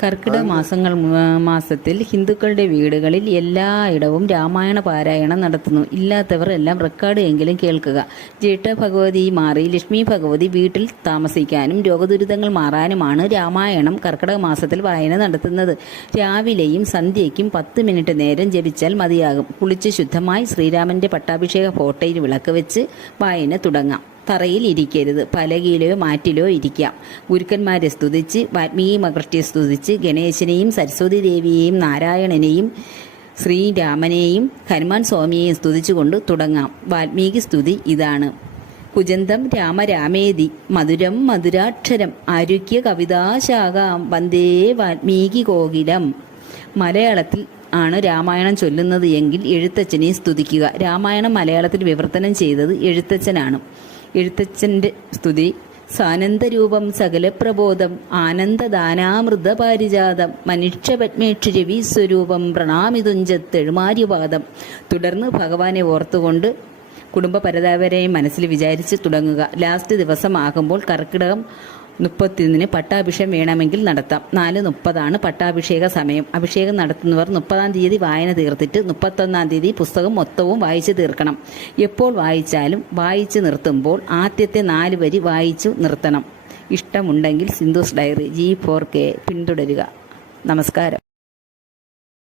കർക്കിടക മാസത്തിൽ ഹിന്ദുക്കളുടെ വീടുകളിൽ എല്ലായിടവും രാമായണ പാരായണം നടത്തുന്നു. ഇല്ലാത്തവർ എല്ലാം റെക്കോർഡ് എങ്കിലും കേൾക്കുക. ജേഷ്ഠ ഭഗവതി മാറി ലക്ഷ്മി ഭഗവതി വീട്ടിൽ താമസിക്കാനും രോഗദുരിതങ്ങൾ മാറാനുമാണ് രാമായണം കർക്കിടക മാസത്തിൽ വായന നടത്തുന്നത്. രാവിലെയും സന്ധ്യയ്ക്കും 10 മിനിറ്റ് നേരം ജപിച്ചാൽ മതിയാകും. കുളിച്ച് ശുദ്ധമായി ശ്രീരാമന്റെ പട്ടാഭിഷേക ഫോട്ടോയിൽ വിളക്ക് വെച്ച് വായന തുടങ്ങാം. തറയിൽ ഇരിക്കരുത്, പലകയിലോ മാറ്റിലോ ഇരിക്കാം. ഗുരുക്കന്മാരെ സ്തുതിച്ച്, വാൽമീകി മഹർഷിയെ സ്തുതിച്ച്, ഗണേശനെയും സരസ്വതി ദേവിയെയും നാരായണനെയും ശ്രീരാമനെയും ഹനുമാൻ സ്വാമിയെയും സ്തുതിച്ചുകൊണ്ട് തുടങ്ങാം. വാൽമീകി സ്തുതി ഇതാണ്: കുജന്തം രാമരാമേതി മധുരം മധുരാക്ഷരം ആരുക്യ കവിതാശാഖാം വന്ദേ വാൽമീകി കോകിലം. മലയാളത്തിൽ ആണ് രാമായണം ചൊല്ലുന്നത് എങ്കിൽ എഴുത്തച്ഛനെ സ്തുതിക്കുക. രാമായണം മലയാളത്തിൽ വിവർത്തനം ചെയ്തത് എഴുത്തച്ഛനാണ്. എഴുത്തച്ഛൻ്റെ സ്തുതി: സാനന്ദരൂപം സകലപ്രബോധം ആനന്ദദാനാമൃത പാരിജാതം മനുഷ്യപത്മേക്ഷു രവി സ്വരൂപം പ്രണാമിതുഞ്ചത്തെഴുമാര്യപാദം. തുടർന്ന് ഭഗവാനെ ഓർത്തുകൊണ്ട് കുടുംബ പരതാവരെയും മനസ്സിൽ വിചാരിച്ച് തുടങ്ങുക. ലാസ്റ്റ് ദിവസമാകുമ്പോൾ കർക്കിടകം 30 പട്ടാഭിഷേകം വേണമെങ്കിൽ നടത്താം. 4:30 പട്ടാഭിഷേക സമയം. അഭിഷേകം നടത്തുന്നവർ 30-ാം തീയതി വായന തീർത്തിട്ട് 31-ാം തീയതി പുസ്തകം മൊത്തവും വായിച്ചു തീർക്കണം. എപ്പോൾ വായിച്ചാലും വായിച്ചു നിർത്തുമ്പോൾ ആദ്യത്തെ 4 വരി വായിച്ചു നിർത്തണം. ഇഷ്ടമുണ്ടെങ്കിൽ സിന്ധൂസ് ഡയറി G4K പിന്തുടരുക. നമസ്കാരം.